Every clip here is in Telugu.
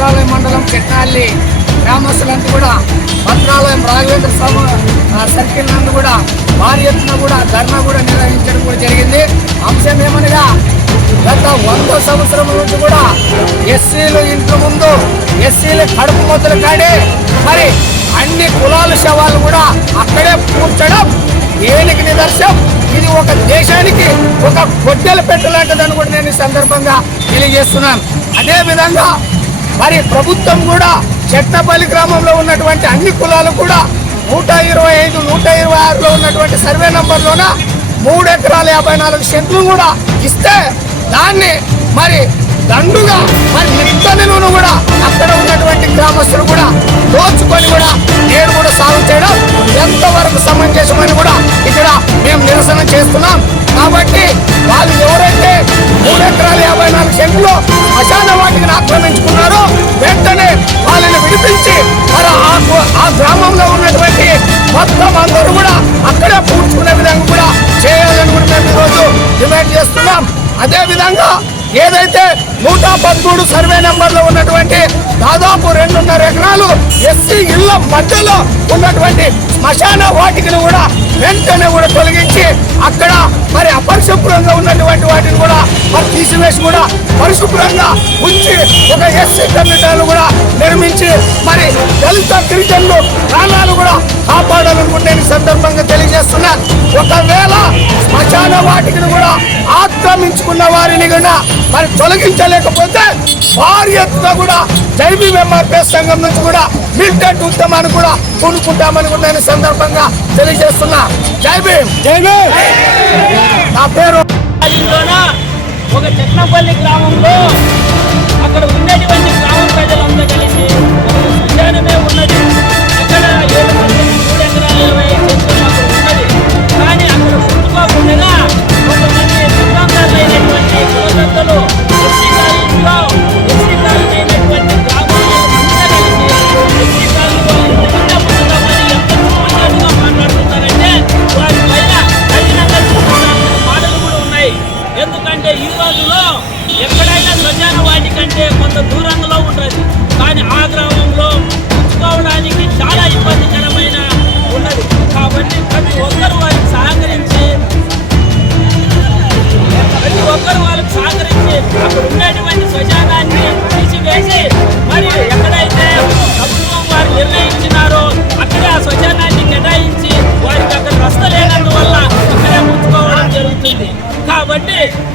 భద్రాలయం మండలం చెట్నాల్లి గ్రామస్తులంతా కూడా భద్రాలయం రాఘవేంద్ర స్వామి సర్కిల్ నందు కూడా భారీ ఎత్తున కూడా ధర్నా కూడా నిర్వహించడం కూడా జరిగింది. అంశం ఏమనగా గత వంద సంవత్సరం నుంచి కూడా ఎస్సీలు ఇంటి ముందు ఎస్సీలు కడుపు మొదలు కాడే మరి అన్ని కులాల శవాలు కూడా అక్కడే పూడ్చడం ఏనికి నిదర్శనం. ఇది ఒక దేశానికి ఒక గొడ్డల పెట్టలాంటిదని కూడా నేను ఈ సందర్భంగా తెలియజేస్తున్నాను. అదేవిధంగా మరి ప్రభుత్వం కూడా చెట్టపల్లి గ్రామంలో ఉన్నటువంటి అన్ని కులాలు కూడా నూట ఇరవై ఐదు నూట ఇరవై ఆరులో ఉన్నటువంటి సర్వే నంబర్లోన మూడు ఎకరాల యాభై నాలుగు సెంట్లు కూడా ఇస్తే దాన్ని మరి దండుగా మరి నిత్తనిలోను కూడా అక్కడ ఉన్నటువంటి గ్రామ అదేవిధంగా అదే విధంగా ఏదైతే నూట పదమూడు సర్వే నెంబర్లో ఉన్నటువంటి దాదాపు రెండున్నర ఎకరాలు ఎస్సీ ఇళ్ళ మధ్యలో ఉన్నటువంటి శ్మశాన వాటికను కూడా వెంటనే కూడా తొలగించి అక్కడ మరి అపరిశుభ్రంగా ఉన్నటువంటి వాటిని కూడా మరి తీసివేసి కూడా పరిశుభ్రంగా ఉంచి ఒక ఎస్సీ కమిటీలు కూడా నిర్మించి మరి దళిత గిరిజనులు ప్రాణాలు కూడా కాపాడాలనుకుంటే సందర్భంగా తెలియజేస్తున్నాను ఒకవేళ శ్మశాన వాటికి కూడా ఆక్రమించుకున్న వారిని కూడా మరి తొలగించలేకపోతే భారీ కూడా జైబీ ఎంఆర్పిఎస్ సంఘం నుంచి కూడా మిలిటెంట్ ఉద్యమాన్ని కూడా పూనుకుంటామని కూడా నేను సందర్భంగా తెలియజేస్తున్నా. జై భీమ్! జై భీమ్! నా పేరు ఒక చెట్నపల్లి గ్రామంలో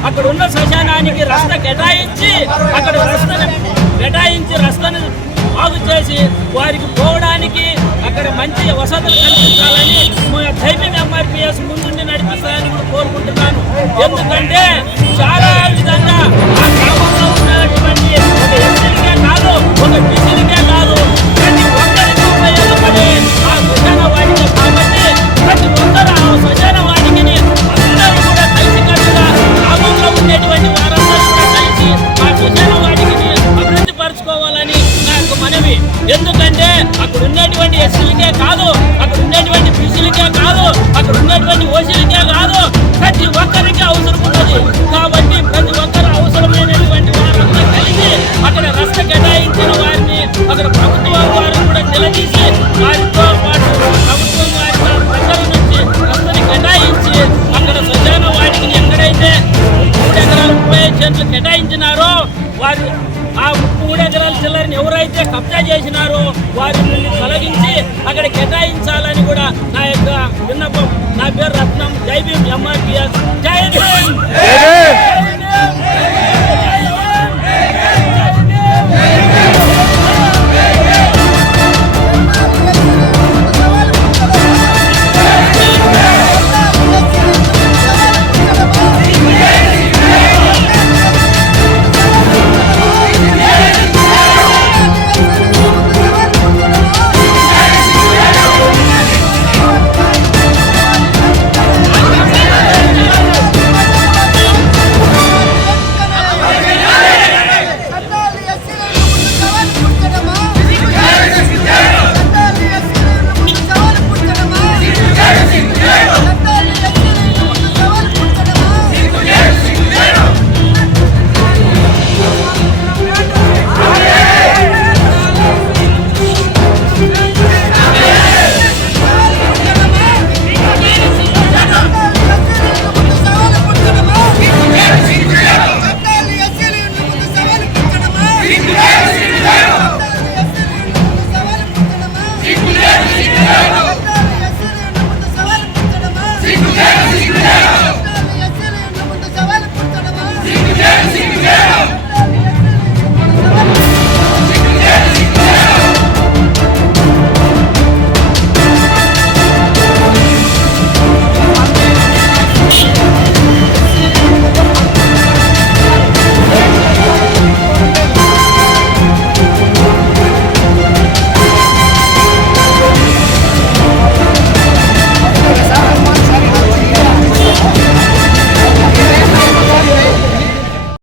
అక్కడ ఉన్న శ్మశానానికి రస్త కేటాయించి అక్కడ రస్తను కేటాయించి రస్తను బాగు చేసి వారికి పోవడానికి అక్కడ మంచి వసతులు కల్పించాలని మా ఎంఆర్పిఎస్ ముందుండి నడిపిస్తారని కూడా కోరుకుంటున్నాను. ఎందుకంటే చాలా విధంగా ఆ గ్రామంలో ఉన్నటువంటి ఒక ఎస్సీలకే కాదు ఒక బీసీలకే చేసినారో వారిని తొలగించి అక్కడ కేటాయించాలని కూడా నా యొక్క విన్నపం. నా పేరు రత్నం. జై ఎంఆర్పిఎస్ జై